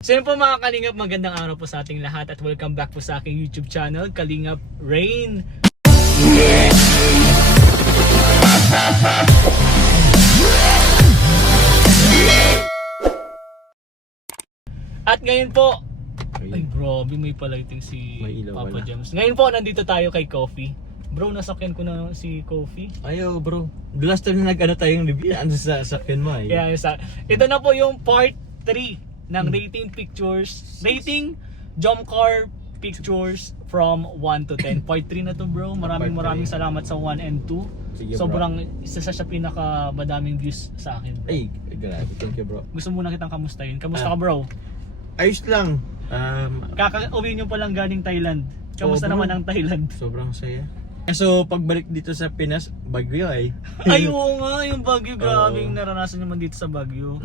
So yun po mga Kalingap, magandang araw po sa ating lahat at welcome back po sa aking YouTube channel, Kalingap Rain. At ngayon po, ay grabe may palighting si Papa James. Ngayon po nandito tayo kay Coffee. Bro, nasakyan ko na si Coffee. Ayo bro, the last time na nag-ano tayong review, ano sa sakyan mo ay? Yeah, ito na po yung part 3 ng rating jump car pictures from 1 to 10. Part 3 na to bro. Maraming salamat sa 1 and 2. Sige, sobrang isa sa pinaka madaming views sa akin. Ay, grabe. Thank you bro. Gusto muna kitang kamustahin. Kamusta ka bro? Ayos lang. Kaka-uwi nyo pa lang galing Thailand. Kamusta bro. naman ang Thailand? Sobrang saya. So, pagbalik dito sa Pinas, Baguio ay. Ay, oo nga, yung Baguio. Grabe yung naranasan naman dito sa Baguio.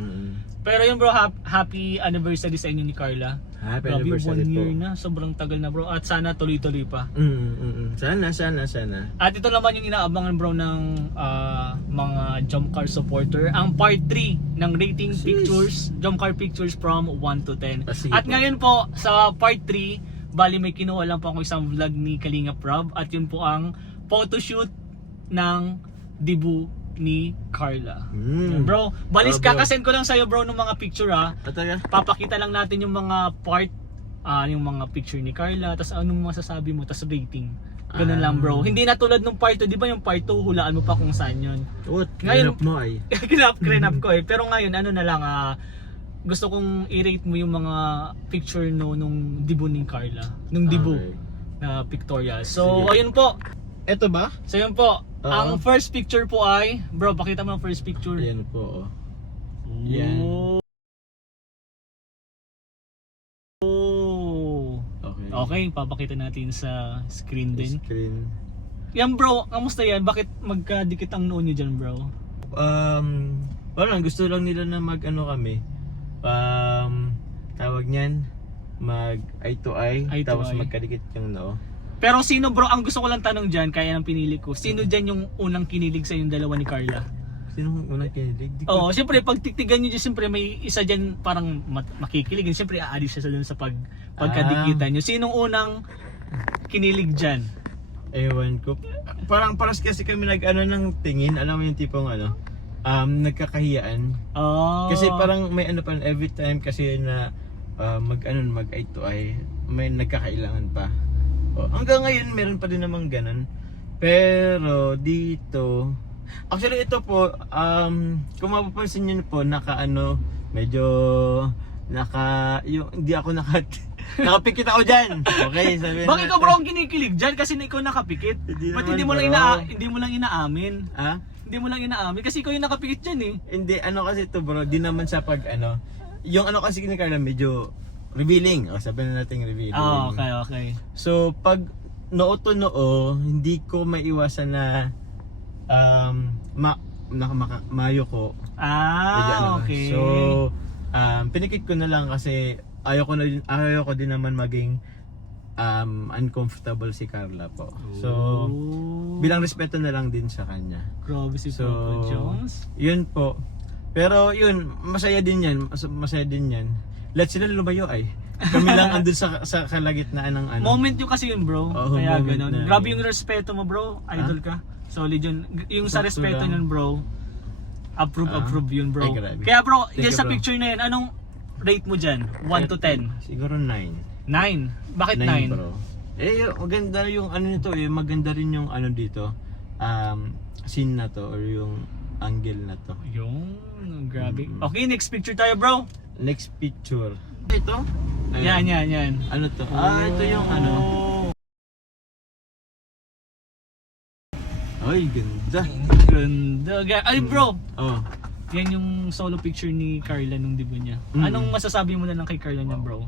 Pero yun bro, happy anniversary sa inyo ni Carla. Happy Grabe, anniversary 1 year po. na. Sobrang tagal na bro. At sana tuloy-tuloy pa. Sana. At ito naman yung inaabangan bro ng mga jump car supporter. Ang part 3 ng rating pictures, jump car pictures from 1 to 10. At ngayon po, sa part 3, bali may kinuha lang po ako isang vlog ni Kalingap Rob. At yun po ang photoshoot ng debut ni Carla. Bro, balis kakasend ko lang sa'yo bro ng mga picture ha. Papakita lang natin yung mga part, yung mga picture ni Carla, tapos anong masasabi mo, tapos rating. Ganun lang bro. Hindi na tulad nung part 2, di ba yung part 2 hulaan mo pa kung saan yun. What? Ngayon mo ay? Kinap ko eh. Pero ngayon ano na lang, gusto kong i-rate mo yung mga picture nung debut ni Carla. Nung debut na pictorial. So ayun po. Ito ba? So yun po. Ang first picture po ay, bro, pakita mo ang first picture. Ayan po. Yan. Okay, papakita natin sa screen din. Screen. Yan bro, kamusta yan? Bakit magkadikit ang noo nyo dyan bro? Wala, gusto lang nila na mag-ano kami. Tawag niyan, mag eye to eye, tapos magkadikit yung noo. Pero sino bro, ang gusto ko lang tanong dyan, kaya nang pinili ko, sino dyan yung unang kinilig sa yung dalawa ni Carla? Sino unang kinilig? Oo, siyempre pag tiktigan nyo dyan, siyempre may isa dyan parang makikilig. Siyempre aalis siya dun sa pagkadikitan nyo. Sinong unang kinilig dyan? Ewan ko. Parang paras kasi kami nag-ano ng tingin, alam mo yung tipong nagkakahiyaan. Kasi parang may ano pa, every time kasi na mag eye to eye, may nagkakailangan pa. Hanggang ngayon meron pa din namang ganun. Pero dito, actually ito po, kung mapapansin nyo po, medyo hindi ako nakapikit ako dyan. Okay, sabihin. Bakit ka bro ang kinikilig dyan? Kasi ikaw nakapikit. Ba't hindi mo lang inaamin? Ha? Hindi mo lang inaamin kasi ikaw yung nakapikit dyan eh. Hindi, kasi ito bro, di naman sa yung kasi ni Carla medyo revealing. Sabihin na natin revealing. Okay. So, pag noo to noo, hindi ko maiwasan na mayo ko. Okay. So, pinikit ko na lang kasi ayaw ko din naman maging uncomfortable si Carla po. So, bilang respeto na lang din sa kanya. Grabe si Papa Jones. Yun po. Pero yun, masaya din yan. Let sila lumayo ay. Kami lang andun sa kalagitnaan ng Moment yung kasi yun bro. Kaya ganun. na Grabe yung respeto mo bro. Idol ka. Solid yun. Yung sa respeto yun bro. Approve yun bro. Kaya bro, yan sa picture na yan, anong rate mo dyan? 1 to 10? Siguro 9. 9? Bakit 9? Bro. Maganda yung nito maganda rin yung dito. Scene na to or yung angle na to. Yung grabe. Okay, next picture tayo bro. Next picture. Ito? Yan. Ano to? Ito yung Ay, ganda. Ay bro. Yan yung solo picture ni Carla nung debut niya. Anong masasabi mo na lang kay Carla niya bro?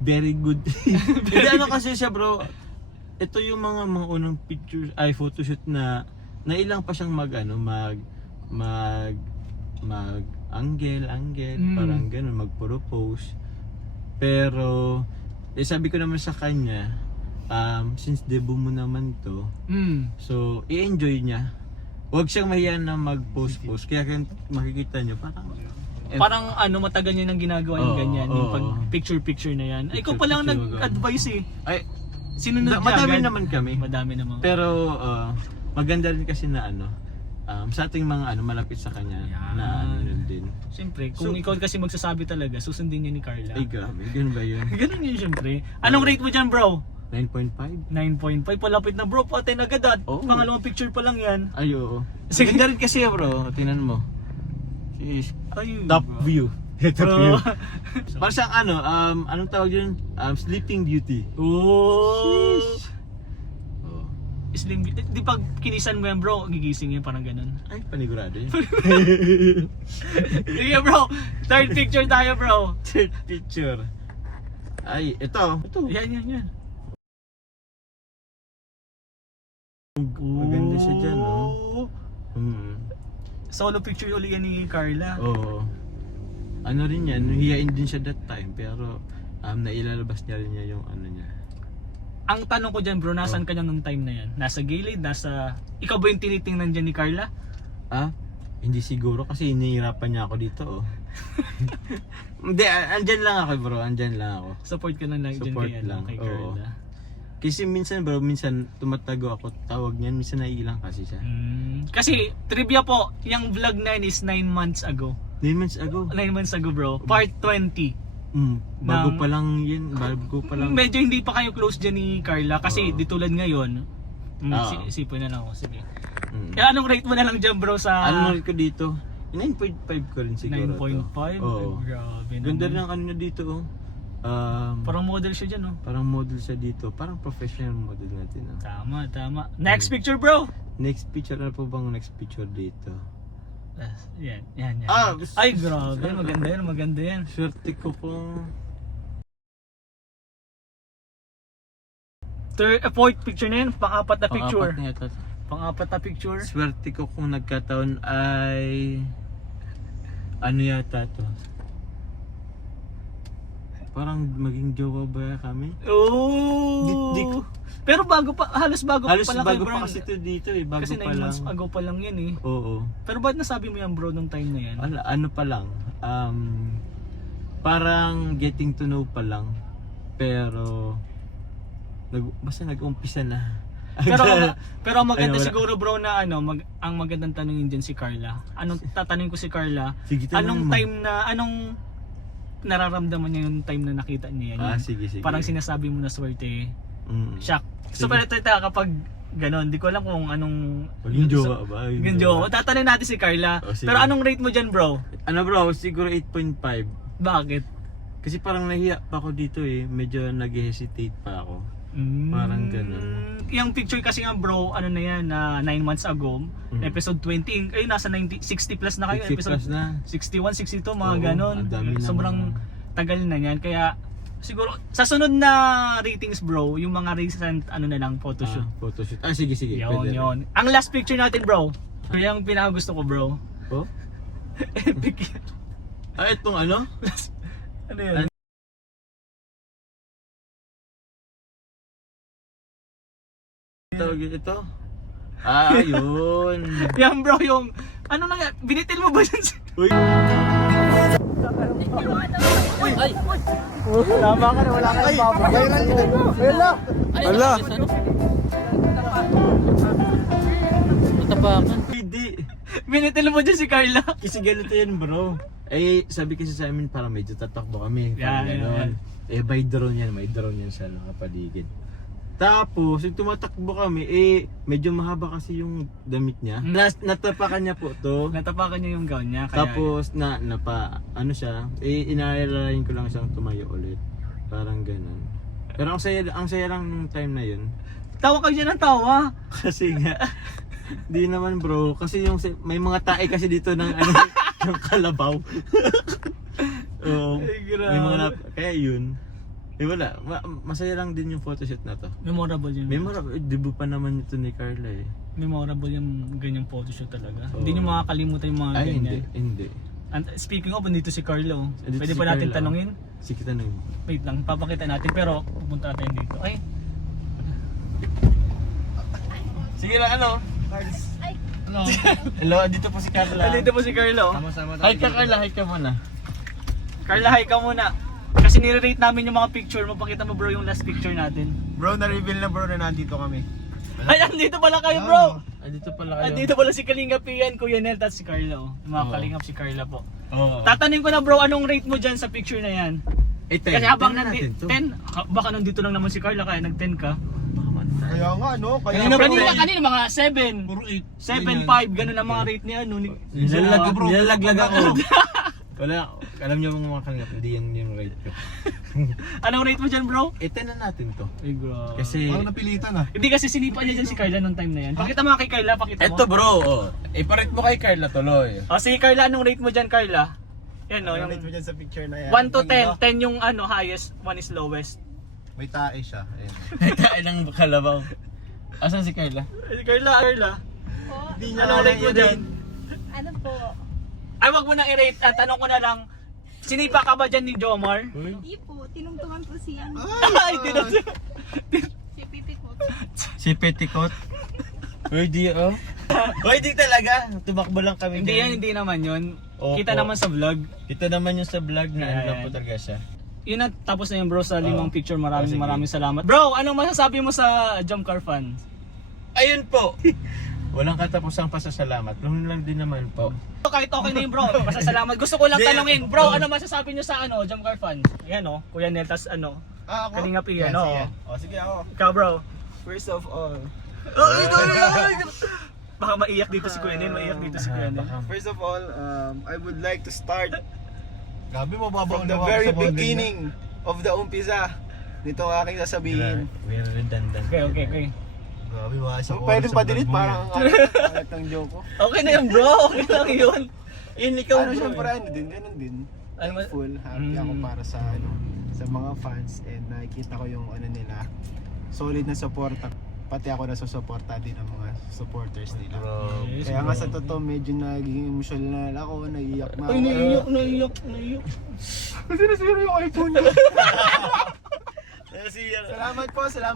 Very good. Hindi kasi siya bro. Ito yung mga unang pictures photoshoot na ilang pa siyang mag angle, parang ganun, mag-propose. Pero sabi ko naman sa kanya, since debut mo naman to, so i-enjoy niya. Huwag siyang mahiya na mag-post. Kaya makikita nyo, parang parang matagal niya nang ginagawa yung Oo, ganyan, yung oo. pag picture na yan. Ikaw pa lang Picture-picture nag-advise eh. Ay, Sinunod niya madami agad. naman kami. Madami naman. Pero maganda rin kasi na sa ating mga malapit sa kanya Yan. na yun din. Siyempre, kung So- ikaw kasi magsasabi talaga, susundin niya ni Carla. Ay grabe, ganun ba yun? Ganun yun siyempre. Anong rate mo dyan, bro? 9.5? 9.5. Palapit na, bro. Patay na agad. Oo. Pangalawang picture pa lang yan. Ay oo. Sige. Maganda rin kasi bro, tingnan mo. Is Ay, top bro. view. Top Bro. view. Parang siyang anong tawag yun? Sleeping Beauty. Oh. Oh. Slim, di pag kinisan mo yan, bro, gigising yan, parang ganun. Ay, panigurado yun. Sige, bro. Third picture tayo, bro. Third picture. Ay, ito. Yan. Maganda siya dyan, no? Oh. Solo picture uli yan ni Carla. Oo. Ano rin yan, hiyain din siya that time, pero nailalabas niya rin niya yung niya. Ang tanong ko dyan, bro, nasan ka niya nung time na yan? Nasa gilid? Ikaw ba yung tinitingnan dyan ni Carla? Hindi siguro kasi hinihirapan niya ako dito, oh. Hindi, andyan lang ako bro, andyan lang ako. Support ka lang dyan Support kay, lang, kay oo. Carla. Kasi minsan bro, minsan tumatago ako, tawag niyan, minsan naiilang kasi siya. Kasi, trivia po, yung vlog na yun is 9 months ago. 9 months ago. 9 months ago, bro. Part 20. Bago Ng- pa lang yun, bago pa lang. Medyo hindi pa kayo close dyan ni Carla kasi Oo. di tulad ngayon. Oo. Isipin na lang ako, sige. Mm. Kaya anong rate mo na lang dyan, bro, sa Ano ko dito? 9.5 ko rin siguro 9.5? to. Oo. Grabe Ganda rin naman. ang kanina dito, oh. Parang model siya dyan, oh. Parang model siya dito. Parang professional model natin. Oh. Tama. Next picture, bro! Next picture, ano po bang next picture dito? Yan. Gusto- Ay, grabe. Maganda yan. Swerte ko kung... Fourth picture na yan, pang-apat na picture. Pang-apat na yata. Pang-apat na picture. Swerte ko kung nagkataon ay... Ano yata to? Parang maging jowa ba kami? Oh! Pero halos bago Halos pa lang bago kay pa Bro. kasi ito dito eh. Bago Kasi pa 9 lang. months ago pa lang yan eh. Oo. Pero ba't nasabi mo yan, bro, nung time na yan? Ano pa lang. Parang getting to know pa lang. Pero... basta nag-umpisa na. Pero ang maganda Wala. siguro, bro, na ang magandang tanongin dyan si Carla. Tatanungin ko si Carla, Sige, tanong mo. anong nararamdaman niya yung time na nakita niya yan? Sige. Parang sinasabi mo na swerte, shock. So, Sige. pero ito kapag ganon, di ko alam kung anong... Maging jowa ba? Maging jowa. Tatanungin natin si Carla. Sige. Pero anong rate mo dyan, bro? Ano bro, siguro 8.5. Bakit? Kasi parang nahiya pa ako dito eh. Medyo nag-hesitate pa ako. Parang ganun. Yung picture kasi nga, bro, na yan, 9 months ago, episode 20, nasa 60 plus na kayo. 60 Episode plus na. 61, 62, mga Oo, ganon. ang dami Sobrang naman. tagal na yan. Kaya, siguro, sa sunod na ratings, bro, yung mga recent, na lang, photoshoot. Photoshoot. Sige. Yun. Ang last picture natin, bro. Yung pinaka gusto ko, bro. Oh? Epic. Itong ano? Ano yun? Tawag ito? Yun. Yan, bro, yung, binitil mo ba yun? Uy. Tama ka na, wala ka na Ala. Tapakan. Hindi. Binitil mo dyan si Carla. Kasi ganito yan bro. Sabi kasi sa amin parang medyo tatakbo kami. Parang Yan. ganon. By drone yan. May drone yan sa nakapaligid. Tapos, yung tumatakbo kami, medyo mahaba kasi yung damit niya. Natapakan niya po to. Natapakan niya yung gown niya. Kaya, Tapos, ano siya, inaalalayan ko lang siyang tumayo ulit. Parang ganon. Pero ang saya lang nung time na yun. tawa ka dyan ng tawa. Kasi nga, di naman bro, kasi may mga tae kasi dito ng yung kalabaw. Ay, grabe. Kaya yun. Wala, masaya lang din yung photoshoot na to. Memorable yun. Memorable, debut pa naman ito ni Carla eh. Memorable yung ganyang photoshoot talaga. Oo. Hindi nyo makakalimutan yung mga Ay, ganyan. hindi. And speaking of, nandito si Carlo. Nandito Pwede si pa natin Carla. tanungin? Sige, tanongin. Wait lang, papakita natin. Pero pupunta tayo dito. Ay, Sige lang, ano? Carlos. Hello, dito po si Carla. Dito po si Carlo. Sama-sama Hi ka Carla, hi ka muna. Carla, hi ka muna. Kasi nire-rate namin yung mga picture mo. Pakita mo bro yung last picture natin. Bro, na-reveal na bro na nandito kami. Ay, andito pala kayo bro! Andito pala kayo. Andito pala si Kalinga Pian, Kuya Nel, at si Carlo. Yung mga Oo. Kalingap si Carla po. Oo. Tatanungin ko na bro, anong rate mo dyan sa picture na yan? Eh, 10. Kasi habang 10 na natin nandito, to. 10, baka nandito lang naman si Carla kaya nag-10 ka. Baka matay. Kaya nga, no? Kaya Kanina mga 7, Puro 8. 7, 5, ganun ang mga rate niya. No? Nilalaglag ako. Wala, alam niyo mga kalingap, hindi yan yung rate ko. Anong rate mo dyan bro? Eh, 10 na natin to. Ay bro. Kasi, Parang napilitan ah. Hindi kasi sinipa niya dyan si Carla nung time na yan. Pakita mo nga kay Carla, pakita mo. eto bro, iparate mo kay Carla tuloy. O sige Carla, anong rate mo dyan Carla? Yan o, Ano yung rate mo dyan sa picture na yan? 1 to 10, 10 yung ano highest, 1 is lowest. May tae siya. Ayun. Kain ng kalabaw. Asan si Carla? Si Carla, Po, Hindi anong rate mo dyan? ano po? Ay wag mo nang i-rate, tanong ko na lang. Sinipa ka ba dyan ni Jomar? Hindi po, tinungtungan ko siya. Ay, tinutulog. Si Pipi ko. Si Petticoat. Pwede Pwede talaga. Tumakbo lang kami. Hindi dyan. yan, hindi naman yun. Opo. Kita naman sa vlog. Ito naman yung sa vlog na ano Yan. lang po talaga siya. Yun na, tapos na yun bro sa limang picture. Oh, sige. Maraming salamat. Bro, anong masasabi mo sa Jump Car fans? Ayun po. Walang katapusang pasasalamat. Lang din naman po. Kahit okay na yun bro, pasasalamat. Gusto ko lang Hindi. tanungin, bro, ano masasabi nyo sa ano, Jump Car fans? Ayan o, Kuya Nel, tas ano, Ako? Kalinga Pian, Yan, oo. sige. O, sige ako. Ikaw bro. First of all, Baka maiyak dito si Kuya Nel, maiyak dito si Kuya Nel. First of all, I would like to start Gabi mo from the very beginning of the umpisa nito aking sasabihin. We're redundant. Okay. Gabi mo sa Pwede pa delete parang ang alat ng joke ko. Okay na yun bro, okay lang yun. Yun ikaw Ano bro. syempre ano din, ganun din. Ano ma- Full happy ako para sa ano sa mga fans and nakikita ko yung ano nila solid na suporta. Pati ako nasusuporta din ang mga supporters nila. Yes, Kaya bro. nga sa totoo medyo naging emotional ako, naiiyak na Ay, naiyak. Kasi nasira yung iPhone ko. Nasira. Salamat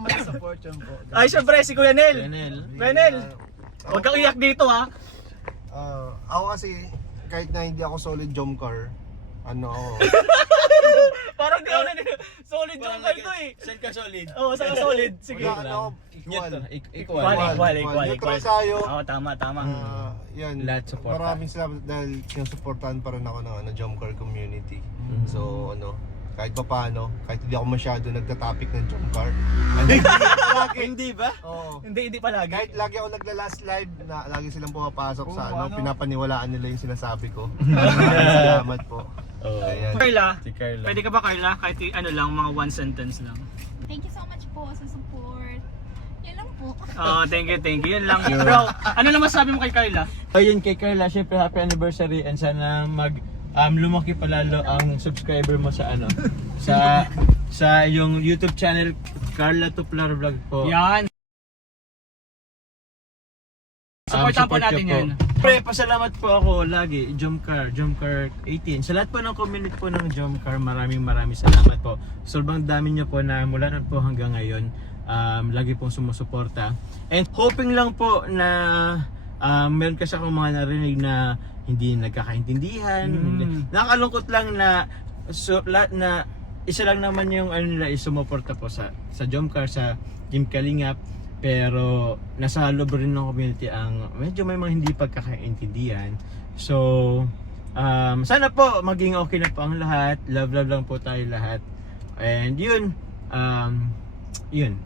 sa support yan po. Ay, syempre si Kuya Nel. Renel. Renel, huwag kang iyak dito ha. Ako kasi kahit na hindi ako solid jump car, ano ako, Parang di ako solid yung ito eh. Saan ka solid? Oo, saka solid. Sige. wala, ano, Neutral. Equal. Neutral tayo. Oo, tama. Yan, Lahat support. maraming salamat dahil sinusuportahan pa rin ako ng jump car community. So kahit pa paano, kahit hindi ako masyado nagta-topic ng jump car. Hindi ba? Oo. Hindi palagi. Kahit lagi ako nagla-last live na lagi silang pumapasok sa pinapaniwalaan nila yung sinasabi ko. Salamat po. Oo. Ayan. Carla, Si Carla. pwede ka ba Carla? Kahit ano lang, mga one sentence lang. Thank you so much po sa support. Yan lang po. Oh, thank you. Yun lang. Bro, ano naman sabi mo kay Carla? Ayun kay Carla, syempre happy anniversary and sana lumaki palalo ang subscriber mo sa ano sa yung YouTube channel Carla Tuplar Vlog po. Yan. Supportan po support natin niyo yan. Pre, pasalamat po ako lagi, Jomcar 18. Sa lahat po ng community po ng Jomcar, maraming salamat po. Sobrang dami niyo po na mula na po hanggang ngayon, lagi pong sumusuporta. And hoping lang po na meron kasi akong mga narinig na hindi nagkakaintindihan. Nakakalungkot lang na na isa lang naman yung ano nila is sumuporta po sa Jomcar, sa Team Kalingap. Pero nasa loob rin ng community ang medyo may mga hindi pagkakaintindihan. So, sana po maging okay na po ang lahat. Love lang po tayo lahat. And yun,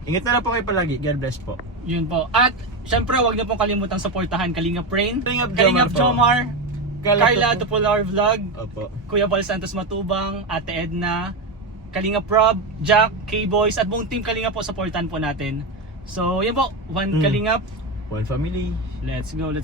ingat na lang po kayo palagi. God bless po. Yun po. At syempre, huwag niyo pong kalimutang suportahan Kalingap Rain, Kalingap Kalingap Jomar Jomar, Carla Dupular Vlog, Opo. Kuya Paul Santos Matubang, Ate Edna, Kalingap Rob, Jack, K-Boys, at buong team Kalingap po, supportan po natin. So, yun po, one Kalingap. One family. Let's go.